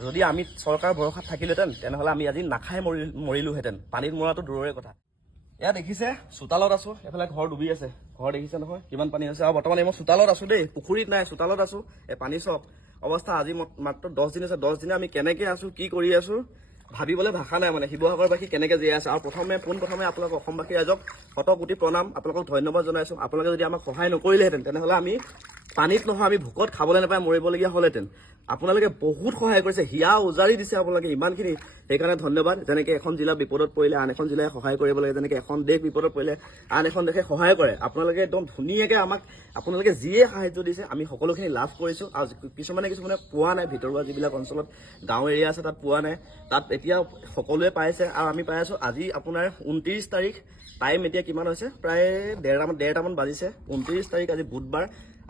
যদি আমি চৰকাৰৰ ভৰসাত থাকিলোহেঁতেন তেনেহ'লে আমি আজি নাখাই মৰিলোহেঁতেন। পানীত মৰাটো দূৰৰে কথা। এয়া দেখিছে চোতালত আছো, এফালে ঘৰ ডুবি আছে। ঘৰ দেখিছে নহয় কিমান পানী হৈছে। আৰু বৰ্তমান মই চোতালত আছো দেই, পুখুৰীত নাই, চোতালত আছো। এই পানী চক অৱস্থা। আজি মাত্ৰ 10 দিন আছে। 10 দিনে আমি কেনেকে আছো, কি কৰি আছো ভাবিবলৈ ভাষা নাই মানে। শিৱসাগৰবাসী কেনেকে জীয়াই আছে। আৰু পোনপ্ৰথমে আপোনালোক অসমবাসী ৰাইজক শতকোটি প্ৰণাম, আপোনালোকক ধন্যবাদ জনাইছো। আপোনালোকে যদি আমাক সহায় নকৰিলেহেঁতেন তেনেহ'লে আমি পানীত নহয়, আমি ভোকত খাবলৈ নাপাই মৰিবলগীয়া হ'লহেঁতেন। আপোনালোকে বহুত সহায় কৰিছে, হিয়া উজাৰি দিছে আপোনালোকে ইমানখিনি, সেইকাৰণে ধন্যবাদ। যেনেকে এখন জিলা বিপদত পৰিলে আন এখন জিলাই সহায় কৰিব লাগে, যেনেকে এখন দেশ বিপদত পৰিলে আন এখন দেশে সহায় কৰে। আপোনালোকে একদম ধুনীয়াকৈ আমাক আপোনালোকে যিয়ে সাহায্য দিছে আমি সকলোখিনি লাভ কৰিছোঁ। আৰু কিছুমানে পোৱা নাই, ভিতৰুৱা যিবিলাক অঞ্চলত গাঁও এৰিয়া আছে তাত পোৱা নাই, তাত এতিয়া সকলোৱে পাইছে আৰু আমি পাই আছোঁ। আজি আপোনাৰ 29 তাৰিখ, টাইম এতিয়া কিমান হৈছে, প্ৰায় 1:30মান বাজিছে। 29 তাৰিখ, আজি বুধবাৰ।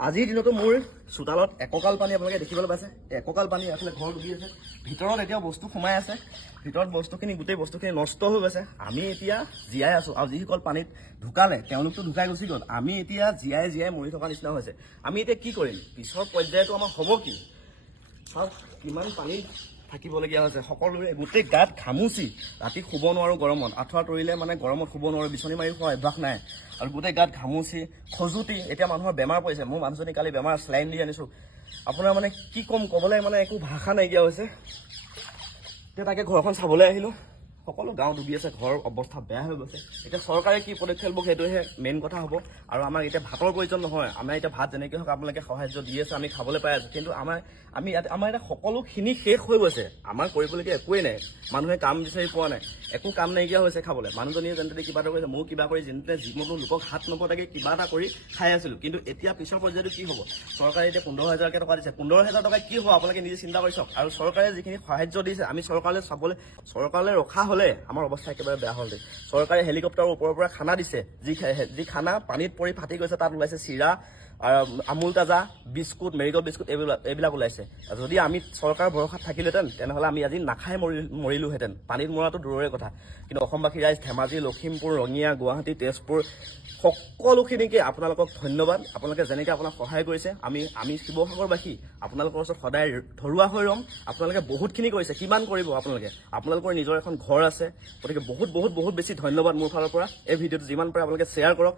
আজিৰ দিনতো মোৰ চোতালত একঁকাল পানী আপোনালোকে দেখিবলৈ পাইছে। একঁকাল পানী আছিলে, ঘৰ ডুবি আছে। ভিতৰত এতিয়াও বস্তু সোমাই আছে, ভিতৰত গোটেই বস্তুখিনি নষ্ট হৈ গৈছে। আমি এতিয়া জীয়াই আছো আৰু যিসকল পানীত ঢুকালে তেওঁলোকতো ঢুকাই গুচি গ'ল। আমি এতিয়া জীয়াই মৰি থকা নিচিনা হৈছে। আমি এতিয়া কি কৰিম, পিছৰ পৰ্যায়টো আমাৰ হ'ব কি? চাওক কিমান পানীত থাকিবলগীয়া হৈছে। সকলোৰে গোটেই গাত ঘামুচি, ৰাতি শুব নোৱাৰো গৰমত। আঁঠুৱা তৰিলে মানে গৰমত শুব নোৱাৰো, বিচনী মাৰি খোৱা অভ্যাস নাই। আৰু গোটেই গাত ঘামুচি, খজুতি। এতিয়া মানুহৰ বেমাৰ পৰিছে। মোৰ মানুহজনী কালি বেমাৰ, চেলাইন দি আনিছো। আপোনাৰ মানে কি ক'ম, ক'বলৈ মানে একো ভাষা নাইকিয়া হৈছে। এতিয়া তাকে ঘৰখন চাবলৈ আহিলো, সকলো গাঁও ডুবি আছে, ঘৰৰ অৱস্থা বেয়া হৈ গৈছে। এতিয়া চৰকাৰে কি পদক্ষেপ ল'ব সেইটোহে মেইন কথা হ'ব। আৰু আমাৰ এতিয়া ভাতৰ প্ৰয়োজন নহয়। আমাৰ এতিয়া ভাত যেনেকৈ হওক আপোনালোকে সাহায্য দি আছে, আমি খাবলৈ পাই আছো। কিন্তু আমাৰ এতিয়া সকলোখিনি শেষ হৈ গৈছে। আমাৰ কৰিবলগীয়া একোৱেই নাই। মানুহে কাম বিচাৰি পোৱা নাই, একো কাম নাইকিয়া হৈছে খাবলৈ। মানুহজনীয়ে যেনে কিবা এটা কৰিছে, ময়ো কিবা কৰি যেনে যিকোনো লোকক হাত নপতাকে কিবা এটা কৰি খাই আছিলো। কিন্তু এতিয়া পিছৰ পৰ্যায়টো কি হ'ব? চৰকাৰে এতিয়া 15,000কে টকা দিছে। 15,000 টকা কি হ'ব আপোনালোকে নিজে চিন্তা কৰি চাওক। আৰু চৰকাৰে যিখিনি সাহায্য দিছে, আমি চৰকাৰলৈ ৰখা হ'লে আমাৰ অৱস্থা একেবাৰে বেয়া হ'ল। চৰকাৰে হেলিকপ্টাৰৰ ওপৰৰ পৰা খানা দিছে, যি খানা পানীত পৰি ফাটি গৈছে। তাত ওলাইছে চিৰা, আমুল তাজা, বিস্কুট, মেৰিগ'ল্ড বিস্কুট, এইবিলাক ওলাইছে। যদি আমি চৰকাৰৰ ভৰসাত থাকিলোহেঁতেন তেনেহ'লে আমি আজি নাখাই মৰিলোহেঁতেন। পানীত মৰাটো দূৰৰে কথা। কিন্তু অসমবাসী ৰাইজ, ধেমাজি, লখিমপুৰ, ৰঙিয়া, গুৱাহাটী, তেজপুৰ, সকলোখিনিকে আপোনালোকক ধন্যবাদ। আপোনালোকে যেনেকৈ আপোনাক সহায় কৰিছে, আমি শিৱসাগৰবাসী আপোনালোকৰ ওচৰত সদায় থলুৱা হৈ ৰ'ম। আপোনালোকে বহুতখিনি কৰিছে, কিমান কৰিব আপোনালোকৰ নিজৰ এখন ঘৰ আছে। গতিকে বহুত বেছি ধন্যবাদ মোৰ ফালৰ পৰা। এই ভিডিঅ'টো যিমান পাৰে আপোনালোকে শ্বেয়াৰ কৰক।